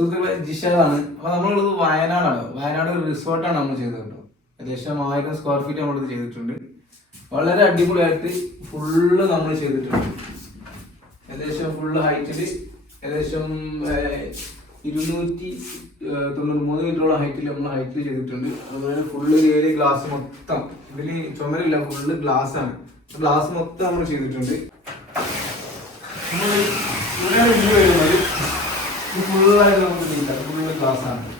സുഹൃത്തുക്കളെ ജിഷാദാണ്. അപ്പൊ നമ്മളുള്ളത് വയനാടാണ്. വയനാട് ഒരു റിസോർട്ടാണ് നമ്മൾ ചെയ്തത് കേട്ടോ. ഏകദേശം ആയിരം സ്ക്വയർ ഫീറ്റ് നമ്മളിത് ചെയ്തിട്ടുണ്ട്. വളരെ അടിപൊളിയായിട്ട് ഫുള്ള് നമ്മൾ ചെയ്തിട്ടുണ്ട്. ഏകദേശം ഫുള്ള് ഹൈറ്റിൽ ഏകദേശം ഇരുന്നൂറ്റി തൊണ്ണൂറ്റി മൂന്ന് മീറ്ററോളം ഹൈറ്റിൽ നമ്മൾ ഹൈറ്റിൽ ചെയ്തിട്ടുണ്ട്. അതുപോലെ ഫുള്ള് ഏരിയ ഗ്ലാസ് മൊത്തം. ഇതിൽ ചുമരില്ല ഫുള്ള് ഗ്ലാസ് ആണ്. ഗ്ലാസ് മൊത്തം നമ്മൾ ചെയ്തിട്ടുണ്ട്. നമ്മൾ വരുന്നത് ഇത് ഫുള്ളായിട്ട് നമുക്ക് നീക്കാം ഫുള്ള് ആണ്.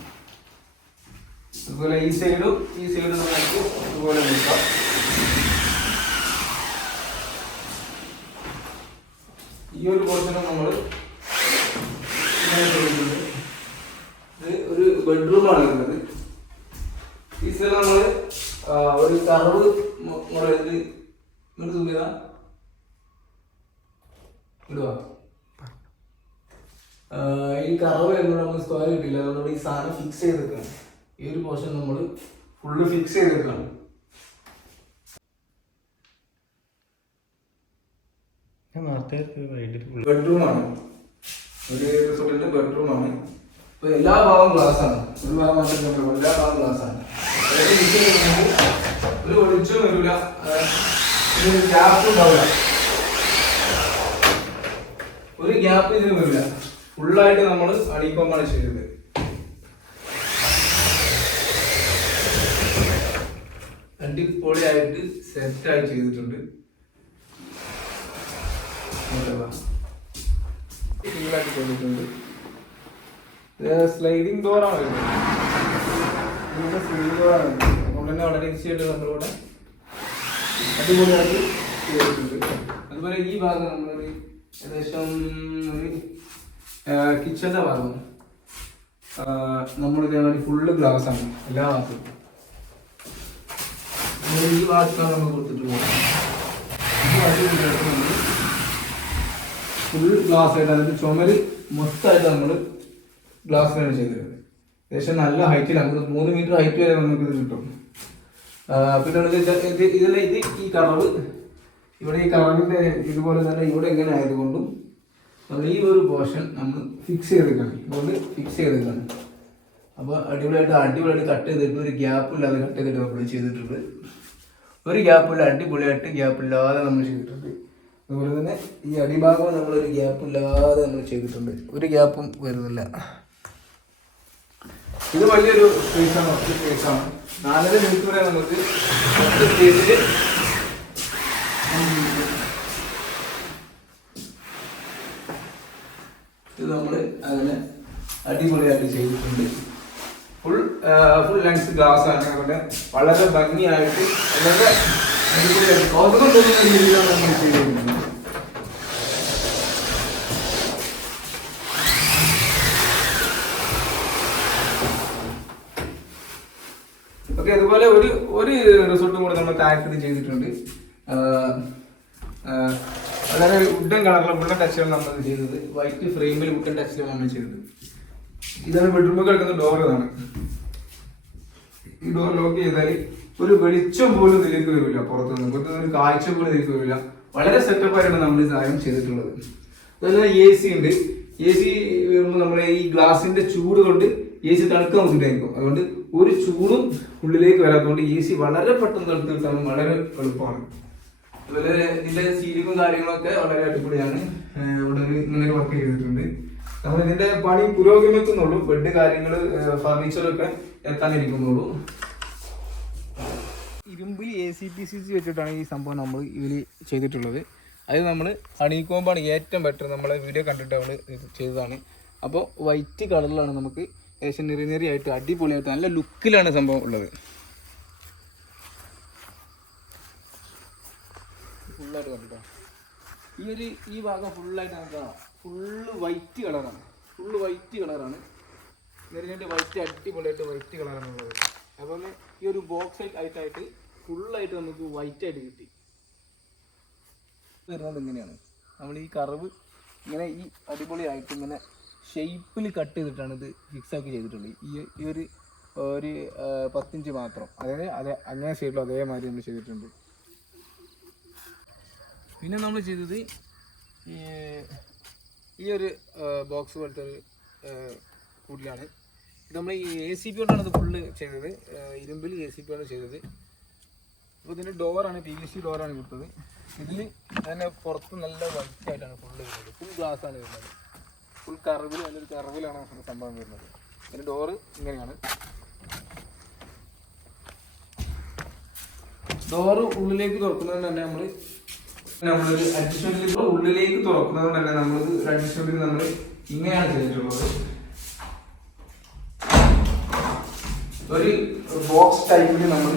അതുപോലെ ഈ സൈഡും ഈ സൈഡും നമുക്ക് അതുപോലെ നീക്കാം ഈ ഒരു പോർഷനും നമ്മൾ ഇത് ഒരു ബെഡ്റൂമാണ് വരുന്നത് ഈ സൈഡ് നമ്മൾ ഒരു കറവ് മുളക് ഇങ്ങോട്ട് തൂക്കിയതാ. ഇടുവാ. ആഹ് ഈ കറവ് വരുമ്പോൾ നമുക്ക് സ്ക്വയർ കിട്ടില്ല അതുകൊണ്ട് ഈ സാധനം ഫിക്സ് ചെയ്തേക്കാണ് ഈ ഒരു പോർഷൻ നമ്മൾ ഫുള്ള് ഫിക്സ് ചെയ്തേക്കാണ് ബെഡ്റൂമാണ് ഒരു റിസോർട്ടിന്റെ ബെഡ്റൂമാണ് ഇപ്പൊ എല്ലാ ഭാഗവും ഗ്ലാസ് ആണ്. ഒരു ഭാഗം മാത്രമേ എല്ലാ ഭാഗവും ഗ്ലാസ് ആണ്. ഒരു ഒളിച്ചും വരില്ല ഒരു ഗ്യാപ്പ് ഉണ്ടാവില്ല. ഒരു ഗ്യാപ്പ് ഇതിന് വരില്ല. ഫുള്ളായിട്ട് നമ്മൾ അടിക്കൊമ്പാണ് ചെയ്തത് അടിപൊളിയായിട്ട് സെറ്റായി ചെയ്തിട്ടുണ്ട്. ചെയ്തിട്ടുണ്ട്. സ്ലൈഡിങ് ഡോറാണ് സ്ലൈഡിംഗ് ഡോറാണ് അതുകൊണ്ട് തന്നെ വളരെ ഈസിയായിട്ട് നമ്മളിവിടെ അടിപൊളിയായിട്ട് ചെയ്തിട്ടുണ്ട്. അതുപോലെ ഈ ഭാഗം നമ്മൾ ഏകദേശം ഒരു കിച്ചന്റെ ഭാഗം നമ്മൾ ഇതേമാതിരി ഫുള്ള് ഗ്ലാസ് ആണ്. എല്ലാ ഭാഗത്തും ഈ ഭാഗത്താണ് നമ്മൾ കൊടുത്തിട്ടുള്ളത് ഫുൾ ഗ്ലാസ് ആയിട്ട് അതിന്റെ ചുമര് മൊത്തമായിട്ട് നമ്മൾ ഗ്ലാസ്സിലാണ് ചെയ്തിരുന്നത്. ഏകദേശം നല്ല ഹൈറ്റിൽ നമുക്ക് മൂന്ന് മീറ്റർ ഹൈറ്റ് വരെ നമുക്ക് ഇത് കിട്ടും. പിന്നെ ഇത് ഇത് ഇതിൽ ഇത് ഈ കറവ് ഇവിടെ ഈ കളവിന്റെ ഇതുപോലെ തന്നെ ഇവിടെ എങ്ങനെ ആയതുകൊണ്ടും നമ്മൾ ഈ ഒരു പോർഷൻ നമ്മൾ ഫിക്സ് ചെയ്തേക്കാണ് ഇതുകൊണ്ട് ഫിക്സ് ചെയ്തേക്കാണ് അപ്പോൾ അടിപൊളിയായിട്ട് അടിപൊളിയായിട്ട് കട്ട് ചെയ്തിട്ട് ഒരു ഗ്യാപ്പ് ഇല്ലാതെ കട്ട് ചെയ്തിട്ട് നമ്മൾ ചെയ്തിട്ടുണ്ട് ഒരു ഗ്യാപ്പില്ല അടിപൊളിയായിട്ട് ഗ്യാപ്പ് ഇല്ലാതെ നമ്മൾ ചെയ്തിട്ടുണ്ട്. അതുപോലെ തന്നെ ഈ അടിഭാഗം നമ്മളൊരു ഗ്യാപ്പ് ഇല്ലാതെ നമ്മൾ ചെയ്തിട്ടുണ്ട്. ഒരു ഗ്യാപ്പും വരുന്നില്ല. ഇത് വലിയൊരു സ്പേസാണ് ഒറ്റ സ്പേസാണ് നാലര മിനിറ്റ് വരെ നമുക്ക് ഒറ്റ സ്പേസിൽ ഇത് നമ്മൾ അങ്ങനെ അടിപൊളിയായിട്ട് ചെയ്തിട്ടുണ്ട്. ഫുൾ ഫുൾ ലെങ്സ് ഗ്ലാസ് ആണ്. അതുകൊണ്ട് വളരെ ഭംഗിയായിട്ട് വളരെ കൗതുകം തോന്നുന്ന രീതിയിലാണ് നമ്മൾ ചെയ്തിരിക്കുന്നത്. ഓക്കെ അതുപോലെ ഒരു ഒരു റിസോർട്ടും കൂടെ നമ്മൾ താഴത്ത് ചെയ്തിട്ടുണ്ട്. ആഹ് ആഹ് വളരെ വുഡൻ കളറിലും വുഡൻ ടച്ചിലാണ് നമ്മൾ ചെയ്തത്. വൈറ്റ് ഫ്രെയിമിൽ വുഡൻ ടച്ചിലാണ് നമ്മൾ ചെയ്തത്. ഇതാണ് ബെഡ്റൂമിൽ കിടക്കുന്ന ഡോർ ഇതാണ്. ഈ ഡോർ ലോക്ക് ചെയ്താൽ ഒരു വെളിച്ചം പോലും നിലയ്ക്ക് വരില്ല പുറത്ത് നിന്ന്. പുറത്ത് നിന്ന് ഒരു കാഴ്ച പോലും നിലയ്ക്ക് വരില്ല. വളരെ സെറ്റപ്പ് ആയിട്ടാണ് നമ്മൾ ഈ സാധനം ചെയ്തിട്ടുള്ളത്. അതുപോലെ എ സി ഉണ്ട്. എ സി വരുമ്പോൾ നമ്മുടെ ഈ ഗ്ലാസിന്റെ ചൂട് കൊണ്ട് എ സി തണുക്കാൻ ബുദ്ധിമുട്ടായിരിക്കും അതുകൊണ്ട് ഒരു ചൂടും ഉള്ളിലേക്ക് വരാത്തതുകൊണ്ട് എ സി വളരെ പെട്ടെന്ന് തണുത്ത് കിട്ടാൻ വളരെ എളുപ്പമാണ്. അതുപോലെ ഇതിന്റെ സീലിങ്ങും കാര്യങ്ങളൊക്കെ വളരെ അടിപൊളിയാണ്. ഇവിടെ ഇങ്ങനെ വർക്ക് ചെയ്തിട്ടുണ്ട്. നമ്മൾ ഇതിന്റെ പണി പുരോഗമിക്കുന്നുള്ളൂ. ബെഡ് കാര്യങ്ങൾ ഫർണിച്ചറൊക്കെ എത്താനിരിക്കുന്നുള്ളൂ ഇരുമ്പിൽ A C P C C വെച്ചിട്ടാണ് ഈ സംഭവം നമ്മൾ ഇതിൽ ചെയ്തിട്ടുള്ളത്. അത് നമ്മൾ ഹണിക്കോമ്പാണ് ഏറ്റവും ബെറ്റർ നമ്മളെ വീഡിയോ കണ്ടിട്ട് അവൾ ചെയ്തതാണ്. അപ്പോൾ വൈറ്റ് കളറിലാണ് നമുക്ക് ഏകദേശം നിറയെ നിറയായിട്ട് അടിപൊളിയായിട്ട് നല്ല ലുക്കിലാണ് സംഭവം ഉള്ളത്. ഫുള്ളായിട്ട് കണ്ടിട്ടോ? ഈ ഒരു ഈ ഭാഗം ഫുള്ളായിട്ട് നമുക്ക് കാണാം. ഫുള്ള് വൈറ്റ് കളറാണ്. ഫുള്ള് വൈറ്റ് കളറാണ്. നെറിഞ്ഞിട്ട് വൈറ്റ് അടിപൊളിയായിട്ട് വൈറ്റ് കളറാണ് ഉള്ളത്. അതുപോലെ ഈ ഒരു ബോക്സ് ആയിട്ടായിട്ട് ഫുള്ളായിട്ട് നമുക്ക് വൈറ്റ് ആയിട്ട് കിട്ടി. വരുന്നത് ഇങ്ങനെയാണ്. നമ്മൾ ഈ കറവ് ഇങ്ങനെ ഈ അടിപൊളിയായിട്ട് ഇങ്ങനെ ഷേപ്പിൽ കട്ട് ചെയ്തിട്ടാണ് ഇത് ഫിക്സ് ആക്കി ചെയ്തിട്ടുള്ളത്. ഈ ഈ ഒരു ഒരു പത്തിഞ്ച് മാത്രം. അതായത് അതെ അങ്ങനെ ഷേപ്പിൽ അതേമാതിരി നമ്മൾ ചെയ്തിട്ടുണ്ട്. പിന്നെ നമ്മൾ ചെയ്തത് ഈ ഒരു ബോക്സ് പോലത്തെ ഒരു കൂടിലാണ് ഇത് നമ്മൾ ഈ എ സി പി കൊണ്ടാണ് ഇത് ഫുള്ള് ചെയ്തത്. ഇരുമ്പിൽ എ സി പി ആണ് ചെയ്തത്. അപ്പോൾ ഇതിന്റെ ഡോറാണ് പി വി സി ഡോറാണ് കൊടുത്തത്. ഇതിൽ അതിന്റെ പുറത്ത് നല്ല വൈറ്റ് ആയിട്ടാണ് ഫുള്ള് വരുന്നത്. ഫുൾ ഗ്ലാസ് ആണ് വരുന്നത്. ഫുൾ കറവിൽ നല്ലൊരു കറവിലാണ് സംഭവം വരുന്നത്. ഇതിന്റെ ഡോറ് ഇങ്ങനെയാണ്. ഡോറ് ഉള്ളിലേക്ക് തുറക്കുന്നതിന് തന്നെ നമ്മൾ നമ്മളൊരു അഡ്ജസ്റ്റ്മെന്റിൽ ഉള്ളിലേക്ക് തുറക്കുന്നത് കൊണ്ട് തന്നെ നമ്മൾ അഡ്ജസ്റ്റ്മെന്റിൽ നമ്മൾ ഇങ്ങനെയാണ് ചെയ്തിട്ടുള്ളത്. ഒരു ബോക്സ് ടൈപ്പിൽ നമ്മൾ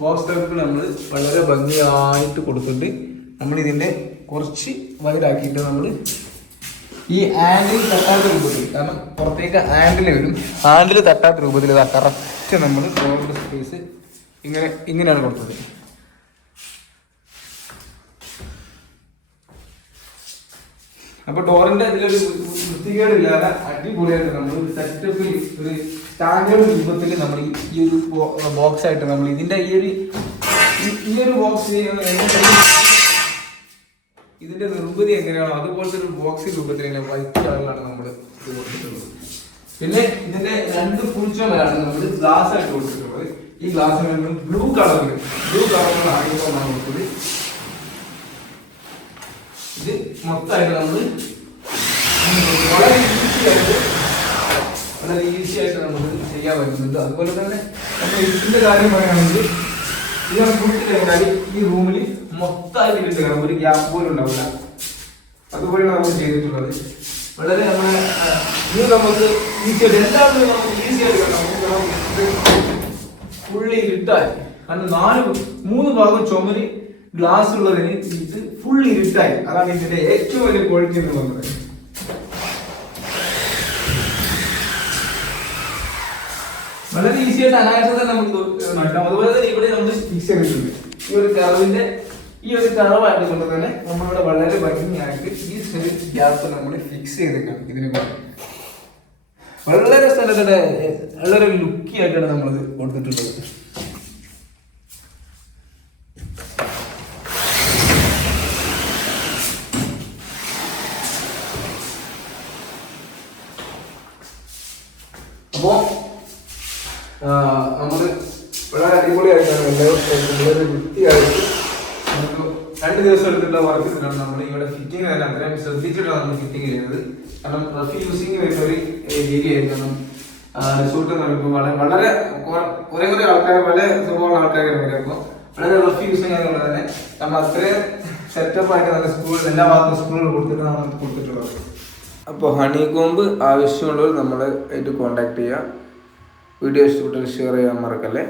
ബോക്സ് ടൈപ്പിൽ നമ്മൾ വളരെ ഭംഗിയായിട്ട് കൊടുത്തിട്ട് നമ്മൾ ഇതിന്റെ കുറച്ച് വൈഡാക്കിയിട്ട് നമ്മൾ ഈ ആൻഡിൽ തട്ടാത്ത രൂപത്തിൽ കാരണം പുറത്തേക്ക് ആൻഡിൽ വരും. ആൻഡിൽ തട്ടാത്ത രൂപത്തിൽ ഇതാ കറക്റ്റ് നമ്മൾ ഡോറിന്റെ സ്പേസ് ഇങ്ങനെ ഇങ്ങനെയാണ് കൊടുത്തത്. അപ്പൊ ഡോറിന്റെ ഇതിലൊരു വൃത്തികേടില്ലാതെ അടിപൊളിയായിട്ട് നമ്മൾ ഒരു സെറ്റപ്പിൽ ഒരു സ്റ്റാൻഡേർഡ് രൂപത്തിൽ നമ്മൾ ഈ- ഒരു ബോക്സ് ആയിട്ട് നമ്മൾ ഇതിന്റെ ഈ ഒരു ഈ- ഒരു ബോക്സ് ഇതിന്റെ നിർമ്മിതി എങ്ങനെയാണോ അതുപോലത്തെ ഒരു ബോക്സ് രൂപത്തിൽ തന്നെ വൈറ്റ് കളറിലാണ് നമ്മൾ ഇത് കൊടുത്തിട്ടുള്ളത്. പിന്നെ ഇതിന്റെ രണ്ട് പൂച്ചകളാണ് നമ്മൾ ഗ്ലാസ് ആയിട്ട് കൊടുത്തിട്ടുള്ളത്. ഈ ഗ്ലാസ് ബ്ലൂ കളറിൽ ബ്ലൂ കളറിലാണ് ആയിട്ടാണ് കൊടുത്തത്. ഇത് മൊത്തമായിട്ട് നമ്മൾ വളരെ ഈസി ആയിട്ട് വളരെ ഈസി നമുക്ക് ചെയ്യാൻ പറ്റുന്നുണ്ട്. അതുപോലെ തന്നെ നമ്മൾ ഇതിന്റെ കാര്യം പറയുകയാണെങ്കിൽ ഇങ്ങനെ നമ്മൾ കഴിഞ്ഞാൽ ഈ റൂമിൽ മൊത്തമായിട്ട് ഇരുട്ട് ഒരു ഗ്യാപ്പ് പോലും ഉണ്ടാവില്ല. അതുപോലെയാണ് നമ്മൾ ചെയ്തിട്ടുള്ളത്. വളരെ നമ്മളെ ആ, ഇത് നമുക്ക് ഈസിയായിട്ട് എല്ലാവരും നമുക്ക് ഈസിയായിട്ട്. നമുക്ക് ഫുള്ളി ഇട്ടാൽ. കാരണം നാല് മൂന്ന് ഭാഗം ചുമര് ഗ്ലാസ് ഉള്ളതിന് ഇത് ഫുൾ ഇരുട്ടായി. അതാണ് ഇതിന്റെ ഏറ്റവും വലിയ ക്വാളിറ്റി എന്ന് പറയുന്നത് വളരെ ഈസി ആയിട്ട് അനായാസത്തെ നമുക്ക് നട്ടാം അതുപോലെ തന്നെ ഇവിടെ നമ്മൾ ഫിക്സ് ചെയ്തിട്ടുണ്ട്. ഈ ഒരു കറവിന്റെ ഈ ഒരു കറവായിട്ട് കൊണ്ട് തന്നെ നമ്മളിവിടെ വളരെ ഭംഗിയായിട്ട് ഈ ചെറിയ ഗ്യാസ് നമ്മൾ ഫിക്സ് ചെയ്തേക്കാം ഇതിനെ കൊണ്ട് വളരെ സ്ഥലത്തിന്റെ വളരെ ലുക്കി ആയിട്ടാണ് നമ്മളിത് കൊടുത്തിട്ടുള്ളത്. അപ്പോ നമ്മൾ വളരെ അടിപൊളിയായിട്ടാണ് എല്ലാവരും വളരെ വൃത്തിയായിട്ട് നമുക്ക് രണ്ട് ദിവസം എടുത്തിട്ടുള്ള വർക്ക് ചെയ്തിട്ടാണ് നമ്മൾ ഇവിടെ ഫിറ്റിംഗ് തന്നെ അത്രയും ശ്രദ്ധിച്ചിട്ടാണ് നമ്മൾ ഫിറ്റിംഗ് ചെയ്യുന്നത്. കാരണം റഫ് യൂസിങ് വരുന്ന ഒരു ഏരിയ ആയിരുന്നു റിസോർട്ട് എന്ന് വളരെ വളരെ കുറെ കുറെ ആൾക്കാർ പല സ്വഭാവമുള്ള ആൾക്കാർ വരുമ്പോൾ വളരെ റഫ് യൂസിങ് ആയതുകൊണ്ട് തന്നെ നമ്മൾ അത്രയും സെറ്റപ്പ് ആയിട്ട് നല്ല സ്കൂൾ എല്ലാ ഭാഗത്തും സ്കൂളുകൾ കൊടുത്തിട്ടാണ് നമ്മൾ കൊടുത്തിട്ടുള്ളത്. അപ്പോൾ ഹണി കോമ്പ് ആവശ്യമുള്ളവർ നമ്മളെ ആയിട്ട് കോൺടാക്ട് ചെയ്യുക വീഡിയോ ഇഷ്ടപ്പെട്ടാൽ ഷെയർ ചെയ്യാൻ മറക്കല്ലേ?